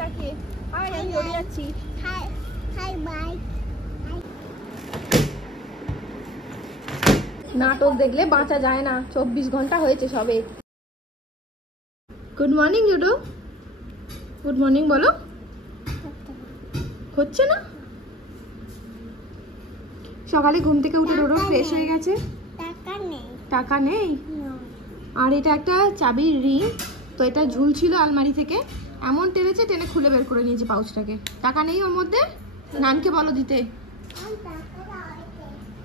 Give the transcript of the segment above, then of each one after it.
তাকিয়ে। হাই, আমি দৌড়ে যাচ্ছি। High high by. নাটক দেখলে বাঁচা যায় না, 24 ঘন্টা হয়েছে সবে। গুড মর্নিং জুডু, গুড মর্নিং বলো। হচ্ছে না? সকালে ঘুম থেকে উঠে ডোডো ফ্রেশ হয়ে গেছে। টাকা নেই। টাকা নেই? আর এটা একটা চাবির রিং, তো এটা ঝুলছিল আলমারি থেকে, এমন টেনেছে, টেনে খুলে বের করে নিয়েছে পাউচটাকে। টাকা নেই ওর মধ্যে। নানকে বলো দিতে।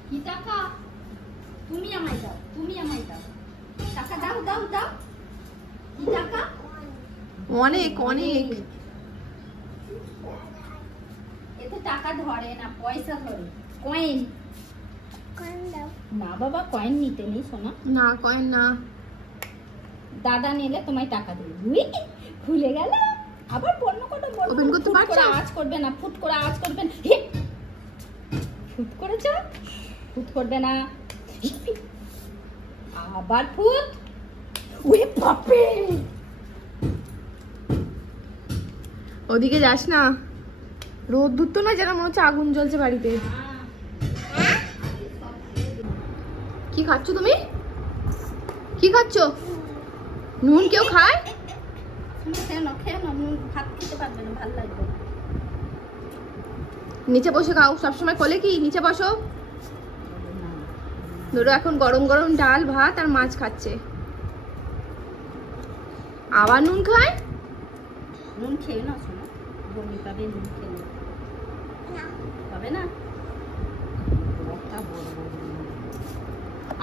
কি টাকা? তুমি আমায় দাও, তুমি আমায় দাও টাকা, দাও দাও দাও। কি টাকা? অনেক অনেক। এতে টাকা ধরে না, পয়সা ধরে, কয়েন। কোন দাও? না বাবা, কয়েন নিতে নেই সোনা। না কয়েন না। দাদা নিলে তোমায় টাকা দেবে। উই, খুলে গেল। আবার বন্য কটা বন্য। Open করতে ফুট পারছো? করে আওয়াজ করবে না, ফুট করে আওয়াজ করবেন। হে, ফুট করেছ? ফুট করবে না। আবার ফুট। ওই বাপরে, ওদিকে যাস না, রোদ ধরতো না, যেন মনে হচ্ছে আগুন জ্বলছে বাড়িতে। কি খাচ্ছ তুমি? কি খাচ্ছ? নুন কেউ খায়? খেয়ে না, খেয়ে না, ভাত খেতে পারবে না, ভালো লাগবে না। নিচে বসে খাও সবসময়, কোলে কি? নিচে বসো। ধরো এখন গরম গরম ডাল ভাত আর মাছ খাচ্ছে, আবার নুন খায়? নুন খেয়ে না শোনো, বমি পাবে নুন খেলে। পাবে না?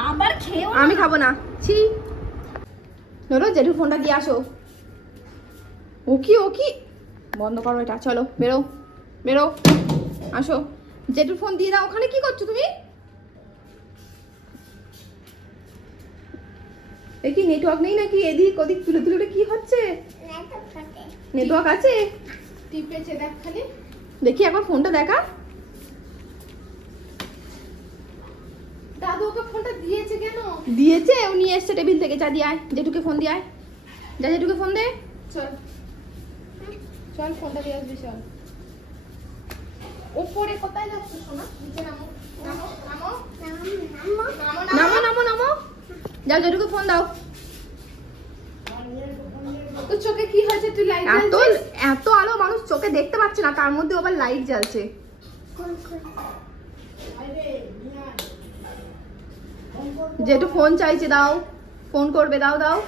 আবার খেয়েও না। আমি খাবো না, ছি। ধরো জেঠু ফোনটা দিয়ে আসো। ও কি বন্ধ করো এটা, চলো বেরো বেরো, আসো। জেঠুর ফোন দিয়ে দাও। ওখানে কি করছো তুমি? এই কি নেটওয়ার্ক নেই নাকি? এদিক ওদিক তুলে তুলে কি হচ্ছে? নেটওয়ার্ক আছে? টিপেছে দেখ খালি। দেখি একবার ফোনটা দেখা। দাদু ওকে ফোনটা দিয়েছে কেন? দিয়েছে, ও নিয়ে এসছে টেবিল থেকে। চা দিয়ে আয়, জেঠুকে ফোন দিয়ে আয়। যা জেঠুকে ফোন দে। চল চল ফোনটা দিয়ে আসবি, চল। ওপরে কোথায় যাচ্ছ সোনা? নিচে নামো নামো নামো নামো নামো নামো, যাও জেঠুকে ফোন দাও। তো চোখে কি হয়েছে? তুই লাইট এত এত আলো, মানুষ চোখে দেখতে পাচ্ছে না, তার মধ্যে আবার লাইট জ্বলছে। জেঠু ফোন চাইছে, দাও। ফোন করবে, দাও দাও।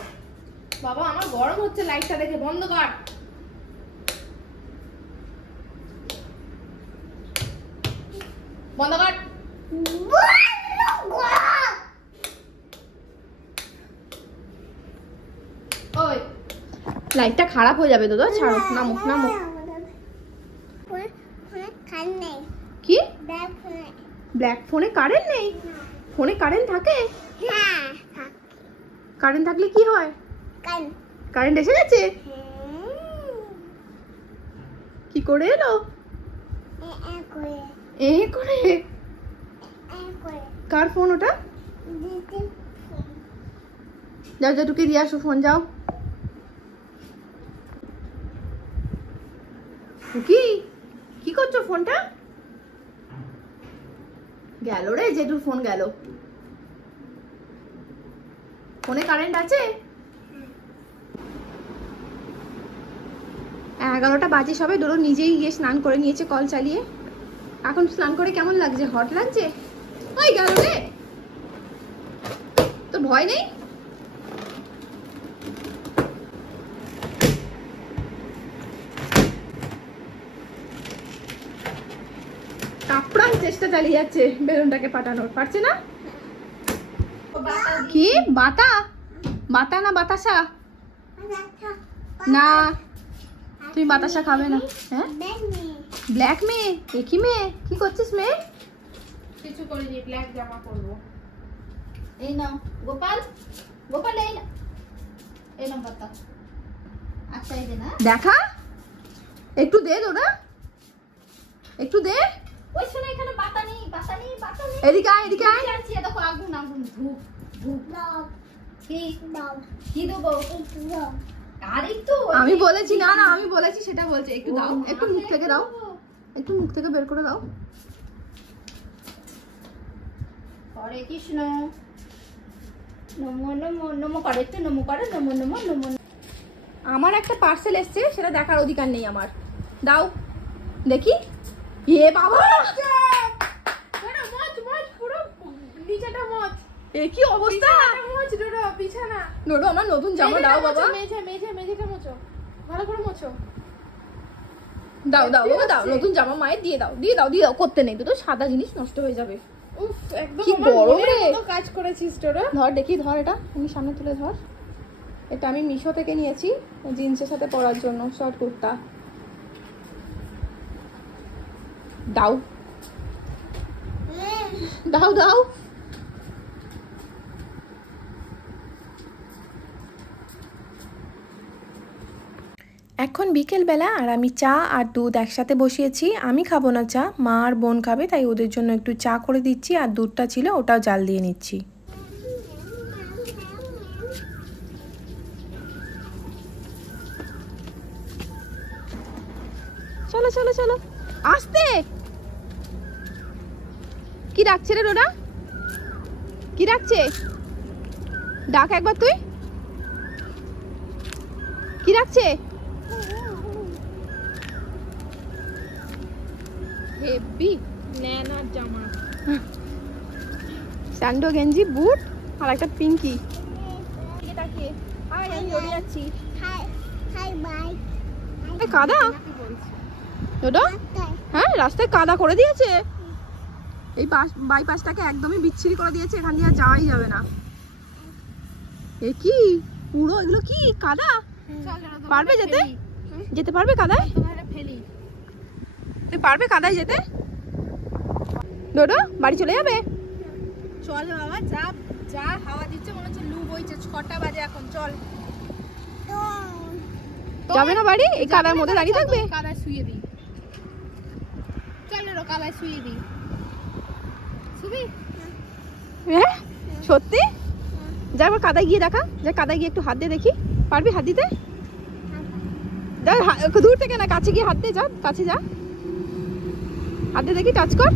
বাবা আমার গরম হচ্ছে, লাইটটা দেখে বন্ধ কর। বন্ধ কর। ওই লাইটটা খারাপ হয়ে যাবে দাদা, ছাড়ো, নামো নামো। কি? ব্ল্যাক ফোনে কারেন্ট নেই? ফোনে কারেন্ট থাকে? কারেন্ট থাকলে কি হয়? কারেন্ট এসে গেছে? কি করে এলো? এ করে? কার ফোন ওটা? যাও জেঠুকে দিয়ে আসো ফোন, যাও। কি কি করছো? ফোনটা গেল রে, জেঠুর ফোন গেল। ফোনে কারেন্ট আছে? 11টা বাজে সবে। ডোরো নিজেই গিয়ে স্নান করে নিয়েছে কল চালিয়ে। এখন স্নান করে কেমন লাগছে? হট লাগছে? ওই গেল রে, তোর ভয় নেই? আপ্রাণ চেষ্টা চালিয়ে যাচ্ছে বেলুনটাকে পাঠানোর, পারছে না। কি বাতা? বাতা না বাতাসা? না, তুমি বাতাসা খাবে না। হ্যাঁ, ব্ল্যাক মেয়ে। একই মেয়ে, কি করছিস মেয়ে? কিছু করিনি, ব্ল্যাক জামা পরবো। এই নাও গোপাল, গোপাল এই নাও, এই নাম্বারটা। আচ্ছা এই যে না, দেখা, একটু দে তোরা, একটু দে। ওই শোনো এখানে বাতা নেই, বাতা নেই, বাতা নেই। এদিকে আয়, এদিকে আয়। যাচ্ছি, দেখো আগুন আগুন, ধূপ ধূপ। কি কি দেবো? আরে তো আমি বলেছি না না আমি বলেছি সেটা বলছে একটু দাও একটু মুখ থেকে দাও একটু মুখ থেকে বের করে দাও হরে কৃষ্ণ নমো নমো নমো করে তো নমো করে নমো নমো নমো। আমার একটা পার্সেল এসছে সেটা দেখার অধিকার নেই আমার দাও দেখি এ বাবা নিচেটা মোচ এ কি অবস্থা মোচ ডোডো বিছানা নোডো আমার নতুন জামা দাও বাবা মেঝেটা মোচো ভালো করে মোচো দাও দাও বাবা দাও নতুন জামা মায়ের দিয়ে দাও করতে নেই তো সাদা জিনিস নষ্ট হয়ে যাবে উফ একদম কি আমার গরম মনের রে। মতো কাজ করেছিস ডোডো। ধর দেখি ধর এটা আমি সামনে তুলে ধর এটা আমি মিশো থেকে নিয়েছি জিন্সের সাথে পরার জন্য শর্ট কুর্তা দাও দাও দাও এখন বিকেলবেলা আর আমি চা আর দুধ একসাথে বসিয়েছি। আমি খাবো না চা, মা আর বোন খাবে, তাই ওদের জন্য একটু চা করে দিচ্ছি আর দুধটা ছিল ওটাও জাল দিয়ে নিচ্ছি। চলো চলো চলো আস্তে কি ডাকছে রে রোনা কি ডাকছে ডাক একবার তুই কি ডাকছে হেভি নেনার জামা স্যান্ডো গেঞ্জি বুট আর একটা পিঙ্কি তাকিয়ে হাই আমি দৌড়ে যাচ্ছি এ, কাদা ডোডো হ্যাঁ রাস্তায় কাদা করে দিয়েছে এই বাইপাসটাকে একদমই বিচ্ছিরি করে দিয়েছে এখান দিয়ে আর যাওয়াই যাবে না এ কি পুরো এগুলো কি কাদা পারবে যেতে যেতে পারবে কাদায় ফেলি তুই পারবে কাদায় যেতে ডোডো বাড়ি চলে যাবে চল বাবা যা যা হাওয়া দিচ্ছে মনে হচ্ছে লু বইছে 6টা বাজে এখন চল যাবে না বাড়ি এই কাদার মধ্যে দাঁড়িয়ে থাকবে কাদায় শুয়ে দিই চল রে কাদায় শুয়ে দিই শুবি হ্যাঁ সত্যি যা একবার কাদায় গিয়ে দেখা যা কাদায় গিয়ে একটু হাত দিয়ে দেখি পারবি হাত দিতে যা দূর থেকে না কাছে গিয়ে হাত দিয়ে যা কাছে যা হাত দিয়ে দেখি টাচ কর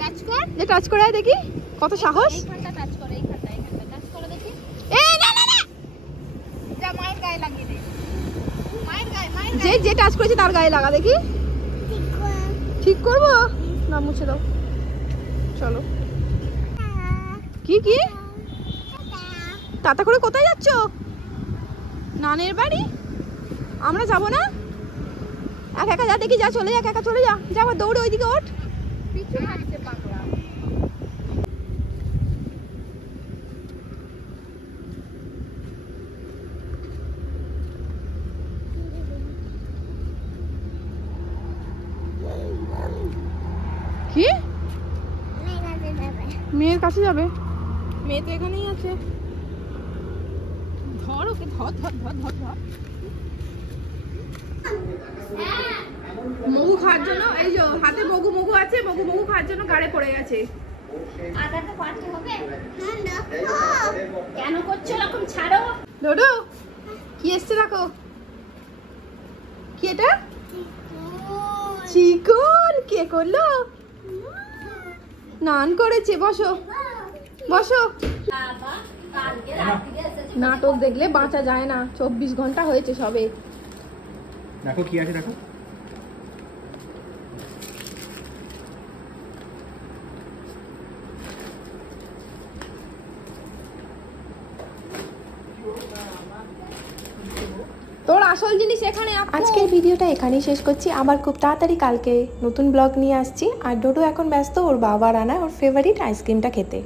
টাচ কর যে টাচ করে আয় দেখি কত সাহস এইখানটা টাচ কর এইখানটা টাচ করে দেখি এই না না না যা মায়ের গায়ে লাগিয়ে দে মায়ের গায়ে যে যে টাচ করেছে তার গায়ে লাগা দেখি ঠিক করবো না মুছে দাও চলো কি কি তাতা করে কোথায় যাচ্ছ নানের বাড়ি আমরা যাব না একা একা যা দেখি যা চলে যা একা চলে যা যা আবার দৌড়ে ওইদিকে ওঠ পিছু হাঁটছে পাগলা কি মেয়ের কাছে যাবে মেয়ে তো এখানেই আছে ধর ওকে ধর ধর ধর ধর ধর মগু খাওয়ার জন্য এই যে হাতে মগু মগু আছে মগু মগু খাওয়ার জন্য গাড়ে পড়ে গেছে আদাটা পারতে হবে কেন করছো এরকম ছাড়ো ডোডো কি এসছে দেখো কি এটা চিকন কে করলো নান করেছে বসো বসো বাবা কালকে রাত্রিরে এসেছে নাটক দেখলে বাঁচা যায় না 24 ঘন্টা হয়েছে সবে দেখো কি আছে দেখো তোর আসল জিনিস এখানে আজকের ভিডিওটা এখানেই শেষ করছি, আবার খুব তাড়াতাড়ি কালকে নতুন ব্লগ নিয়ে আসছি। আর ডোডো এখন ব্যস্ত ওর বাবার আনা ওর ফেভারিট আইসক্রিমটা খেতে।